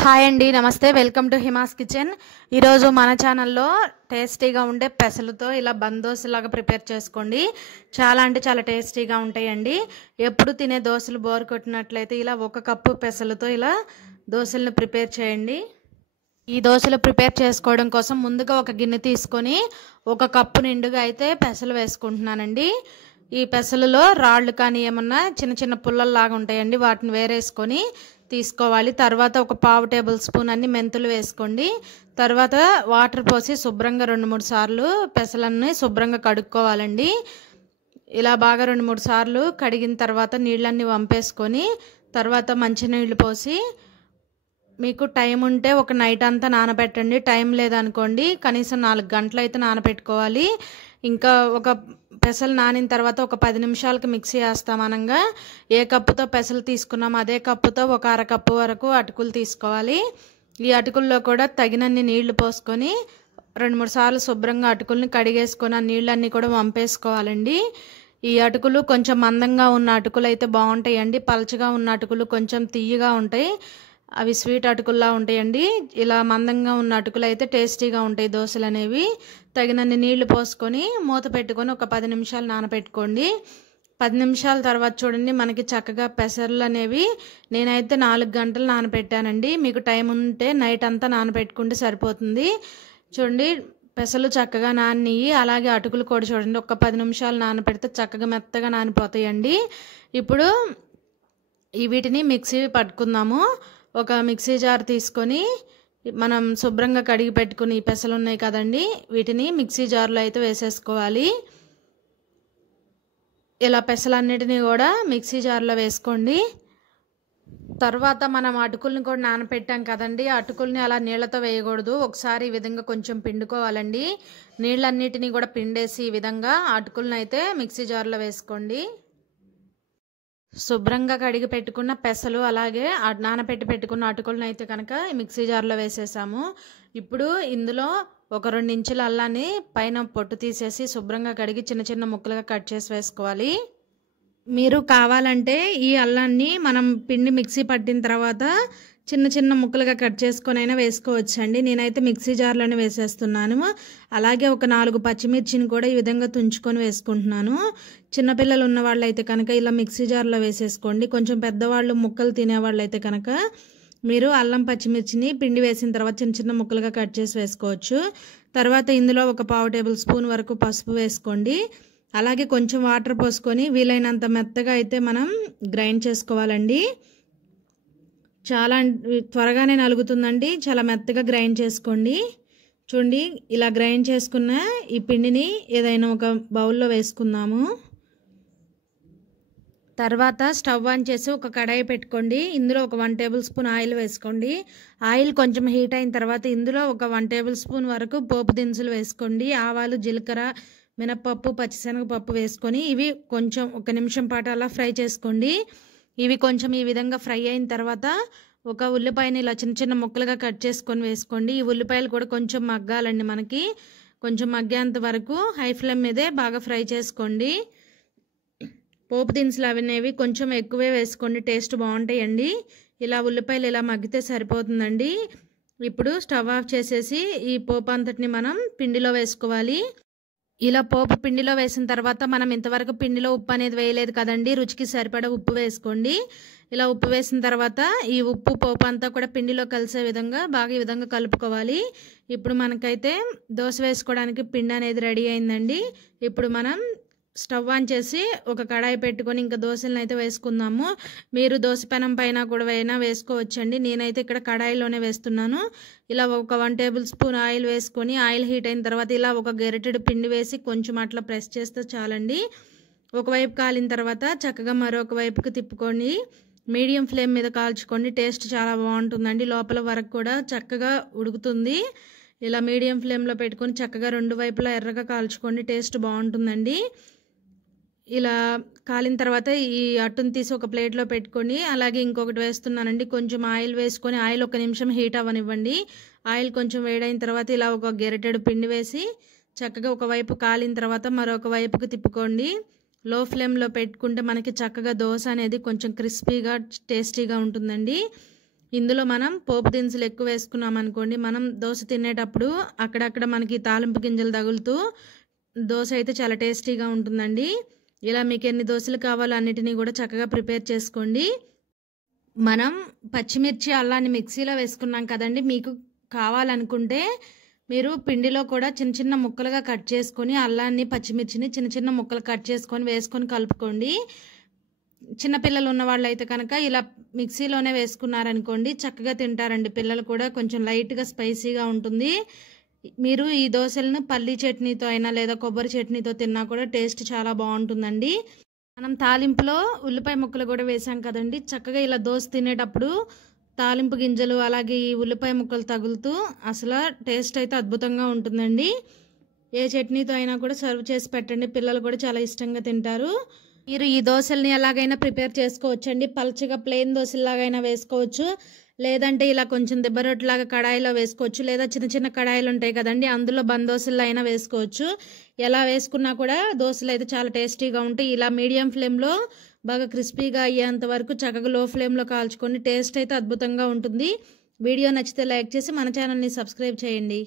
Hi అండి, నమస్తే. Welcome to Hima's kitchen. ఈరోజు మన ఛానల్లో టేస్టీగా ఉండే పెసలతో ఇలా బందోసులాగా ప్రిపేర్ చేసుకోండి. చాలా అంటే చాలా టేస్టీగా ఉంటాయండి. ఎప్పుడు తినే దోశలు బోర్ కొట్టినట్లయితే ఇలా 1 కప్పు పెసలతో ఇలా దోశలను ప్రిపేర్ చేయండి. ఈ దోశలు ప్రిపేర్ చేసుకోవడం కోసం ముందుగా ఒక గిన్నె తీసుకొని 1 కప్పు నిండుగా అయితే పెసలు వేసుకుంటున్నానండి. ఈ పెసలలో రాళ్ళు కానీ ఏమన్నా చిన్న చిన్న పుల్లల్లాగా ఉంటాయండి, వాటిని వేరేసుకొని తీసుకోవాలి. తర్వాత ఒక 1/2 టేబుల్ స్పూన్ అన్ని మెంతులు వేసుకోండి. తర్వాత వాటర్ పోసి శుభ్రంగా 2-3 సార్లు పెసలన్నీ శుభ్రంగా కడుక్కోవాలండి. ఇలా బాగా 2-3 సార్లు కడిగిన తర్వాత నీళ్ళన్నీ వంపేసుకొని తర్వాత మంచినీళ్ళు పోసి మీకు టైం ఉంటే ఒక నైట్ అంతా నానబెట్టండి. టైం లేదనుకోండి కనీసం 4 గంటలు అయితే నానబెట్టుకోవాలి. ఇంకా ఒక పెసలు నానిన తర్వాత ఒక 10 నిమిషాలకి మిక్సీ వేస్తాం. అనంగా ఏ కప్పుతో పెసలు తీసుకున్నాం అదే కప్పుతో ఒక 1/2 కప్పు వరకు అటుకులు తీసుకోవాలి. ఈ అటుకుల్లో కూడా తగినన్ని నీళ్లు పోసుకొని 2-3 సార్లు శుభ్రంగా అటుకుల్ని కడిగేసుకొని ఆ నీళ్ళన్నీ కూడా వంపేసుకోవాలండి. ఈ అటుకులు కొంచెం మందంగా ఉన్న అటుకులు అయితే బాగుంటాయండి. పలచగా ఉన్న అటుకులు కొంచెం తియ్యగా ఉంటాయి, అవి స్వీట్ అటుకుల్లా ఉంటాయండి. ఇలా మందంగా ఉన్న అటుకులు అయితే టేస్టీగా ఉంటాయి దోశలు అనేవి. తగినన్ని నీళ్లు పోసుకొని మూత పెట్టుకొని ఒక 10 నిమిషాలు నానబెట్టుకోండి. 10 నిమిషాల తర్వాత చూడండి మనకి చక్కగా పెసర్లు అనేవి నేనైతే 4 గంటలు నానబెట్టానండి. మీకు టైం ఉంటే నైట్ అంతా నానబెట్టుకుంటే సరిపోతుంది. చూడండి పెసలు చక్కగా నానియి. అలాగే అటుకులు కూడా చూడండి ఒక 10 నిమిషాలు నానబెడితే చక్కగా మెత్తగా నానిపోతాయండి. ఇప్పుడు వీటిని మిక్సీ పట్టుకుందాము. ఒక మిక్సీ జార్ తీసుకొని మనం శుభ్రంగా కడిగి పెట్టుకుని ఈ పెసలు ఉన్నాయి కదండి, వీటిని మిక్సీ జార్లో అయితే వేసేసుకోవాలి. ఇలా పెసలన్నిటినీ కూడా మిక్సీ జార్లో వేసుకోండి. తర్వాత మనం అటుకుల్ని కూడా నానపెట్టాం కదండి, అటుకుల్ని అలా నీళ్ళతో వేయకూడదు. ఒకసారి ఈ విధంగా కొంచెం పిండుకోవాలండి. నీళ్ళన్నిటినీ కూడా పిండేసి ఈ విధంగా అటుకుల్ని అయితే మిక్సీ జార్లో వేసుకోండి. శుభ్రంగా కడిగి పెట్టుకున్న పెసలు అలాగే నానపెట్టి పెట్టుకున్న అటుకులను అయితే కనుక మిక్సీ జార్లో వేసేసాము. ఇప్పుడు ఇందులో ఒక 2 ఇంచుల అల్లాన్ని పైన పొట్టు తీసేసి శుభ్రంగా కడిగి చిన్న చిన్న ముక్కలుగా కట్ చేసి వేసుకోవాలి. మీరు కావాలంటే ఈ అల్లాన్ని మనం పిండి మిక్సీ పట్టిన తర్వాత చిన్న చిన్న ముక్కలుగా కట్ చేసుకొని అయినా వేసుకోవచ్చండి. నేనైతే మిక్సీ జార్లోనే వేసేస్తున్నాను. అలాగే ఒక 4 పచ్చిమిర్చిని కూడా ఈ విధంగా తుంచుకొని వేసుకుంటున్నాను. చిన్నపిల్లలు ఉన్న వాళ్ళు అయితే కనుక ఇలా మిక్సీ జార్లో వేసేసుకోండి. కొంచెం పెద్దవాళ్ళు ముక్కలు తినేవాళ్ళు అయితే కనుక మీరు అల్లం పచ్చిమిర్చిని పిండి వేసిన తర్వాత చిన్న చిన్న ముక్కలుగా కట్ చేసి వేసుకోవచ్చు. తర్వాత ఇందులో ఒక 1/2 టేబుల్ స్పూన్ వరకు పసుపు వేసుకోండి. అలాగే కొంచెం వాటర్ పోసుకొని వీలైనంత మెత్తగా అయితే మనం గ్రైండ్ చేసుకోవాలండి. చాలా త్వరగానే నలుగుతుందండి, చాలా మెత్తగా గ్రైండ్ చేసుకోండి. చూడండి ఇలా గ్రైండ్ చేసుకున్న ఈ పిండిని ఏదైనా ఒక బౌల్లో వేసుకుందాము. తర్వాత స్టవ్ ఆన్ చేసి ఒక కడాయి పెట్టుకోండి. ఇందులో ఒక 1 టేబుల్ స్పూన్ ఆయిల్ వేసుకోండి. ఆయిల్ కొంచెం హీట్ అయిన తర్వాత ఇందులో ఒక 1 టేబుల్ స్పూన్ వరకు పోపు దినుసులు వేసుకోండి. ఆవాలు, జీలకర్ర, మినపప్పు, పచ్చిశనగపప్పు వేసుకొని ఇవి కొంచెం 1 నిమిషం పాటు అలా ఫ్రై చేసుకోండి. ఇవి కొంచెం ఈ విధంగా ఫ్రై అయిన తర్వాత ఒక ఉల్లిపాయని ఇలా చిన్న చిన్న ముక్కలుగా కట్ చేసుకొని వేసుకోండి. ఈ ఉల్లిపాయలు కూడా కొంచెం మగ్గాలండి. మనకి కొంచెం మగ్గేంత వరకు హై ఫ్లేమ్ మీదే బాగా ఫ్రై చేసుకోండి. పోపు దినుసులు అనేవి కొంచెం ఎక్కువే వేసుకోండి, టేస్ట్ బాగుంటాయండి. ఇలా ఉల్లిపాయలు ఇలా మగ్గితే సరిపోతుందండి. ఇప్పుడు స్టవ్ ఆఫ్ చేసేసి ఈ పోపు అంతటిని మనం పిండిలో వేసుకోవాలి. ఇలా పోపు పిండిలో వేసిన తర్వాత మనం ఇంతవరకు పిండిలో ఉప్పు అనేది వేయలేదు కదండి, రుచికి సరిపడా ఉప్పు వేసుకోండి. ఇలా ఉప్పు వేసిన తర్వాత ఈ ఉప్పు పోపు అంతా కూడా పిండిలో కలిసే విధంగా బాగా ఈ విధంగా కలుపుకోవాలి. ఇప్పుడు మనకైతే దోశ వేసుకోవడానికి పిండి అనేది రెడీ అయిందండి. ఇప్పుడు మనం స్టవ్ ఆన్ చేసి ఒక కడాయి పెట్టుకొని ఇంకా దోశలను అయితే వేసుకుందాము. మీరు దోశ పెనం పైన కూడా వేసుకోవచ్చండి. నేనైతే ఇక్కడ కడాయిలోనే వేస్తున్నాను. ఇలా ఒక 1 టేబుల్ స్పూన్ ఆయిల్ వేసుకొని ఆయిల్ హీట్ అయిన తర్వాత ఇలా ఒక గరిటెడు పిండి వేసి కొంచెం అట్లా ప్రెస్ చేస్తే చాలండి. ఒకవైపు కాలిన తర్వాత చక్కగా మరొక వైపుకి తిప్పుకొని మీడియం ఫ్లేమ్ మీద కాల్చుకోండి. టేస్ట్ చాలా బాగుంటుందండి, లోపల వరకు కూడా చక్కగా ఉడుకుతుంది. ఇలా మీడియం ఫ్లేమ్లో పెట్టుకొని చక్కగా 2 వైపులా ఎర్రగా కాల్చుకోండి, టేస్ట్ బాగుంటుందండి. ఇలా కాలిన తర్వాత ఈ అట్టును తీసి ఒక ప్లేట్లో పెట్టుకొని అలాగే ఇంకొకటి వేస్తున్నానండి. కొంచెం ఆయిల్ వేసుకొని ఆయిల్ 1 నిమిషం హీట్ అవ్వనివ్వండి. ఆయిల్ కొంచెం వేడైన తర్వాత ఇలా ఒక గెరిటెడు పిండి వేసి చక్కగా ఒకవైపు కాలిన తర్వాత మరొక వైపుకి తిప్పుకోండి. లో ఫ్లేమ్లో పెట్టుకుంటే మనకి చక్కగా దోశ అనేది కొంచెం క్రిస్పీగా టేస్టీగా ఉంటుందండి. ఇందులో మనం పోపు దినుసులు ఎక్కువ వేసుకున్నాం అనుకోండి, మనం దోశ తినేటప్పుడు అక్కడక్కడ మనకి తాలింపు గింజలు తగులుతూ దోశ అయితే చాలా టేస్టీగా ఉంటుందండి. ఇలా మీకు ఎన్ని దోశలు కావాలో అన్నిటినీ కూడా చక్కగా ప్రిపేర్ చేసుకోండి. మనం పచ్చిమిర్చి అల్లాన్ని మిక్సీలో వేసుకున్నాం కదండి, మీకు కావాలనుకుంటే మీరు పిండిలో కూడా చిన్న చిన్న ముక్కలుగా కట్ చేసుకొని అల్లాన్ని పచ్చిమిర్చిని చిన్న చిన్న ముక్కలు కట్ చేసుకొని వేసుకొని కలుపుకోండి. చిన్నపిల్లలు ఉన్న వాళ్ళు అయితే కనుక ఇలా మిక్సీలోనే వేసుకున్నారనుకోండి చక్కగా తింటారండి. పిల్లలు కూడా కొంచెం లైట్గా స్పైసీగా ఉంటుంది. మీరు ఈ దోశలను పల్లీ చట్నీతో అయినా లేదా కొబ్బరి చట్నీతో తిన్నా కూడా టేస్ట్ చాలా బాగుంటుందండి. మనం తాలింపులో ఉల్లిపాయ ముక్కలు కూడా వేసాం కదండి, చక్కగా ఇలా దోశ తినేటప్పుడు తాలింపు గింజలు అలాగే ఈ ఉల్లిపాయ ముక్కలు తగులుతూ అసలు టేస్ట్ అయితే అద్భుతంగా ఉంటుందండి. ఏ చట్నీతో అయినా కూడా సర్వ్ చేసి పెట్టండి, పిల్లలు కూడా చాలా ఇష్టంగా తింటారు. మీరు ఈ దోశల్ని ఎలాగైనా ప్రిపేర్ చేసుకోవచ్చండి. పల్చగా ప్లెయిన్ దోశలాగైనా వేసుకోవచ్చు, లేదంటే ఇలా కొంచెం దిబ్బరొట్టులాగా కడాయిలో వేసుకోవచ్చు, లేదా చిన్న చిన్న కడాయిలు ఉంటాయి కదండి అందులో బందోశల్లో అయినా వేసుకోవచ్చు. ఎలా వేసుకున్నా కూడా దోశలు అయితే చాలా టేస్టీగా ఉంటాయి. ఇలా మీడియం ఫ్లేమ్లో బాగా క్రిస్పీగా అయ్యేంత వరకు చక్కగా లో ఫ్లేమ్లో కాల్చుకొని టేస్ట్ అయితే అద్భుతంగా ఉంటుంది. వీడియో నచ్చితే లైక్ చేసి మన ఛానల్ని సబ్స్క్రైబ్ చేయండి.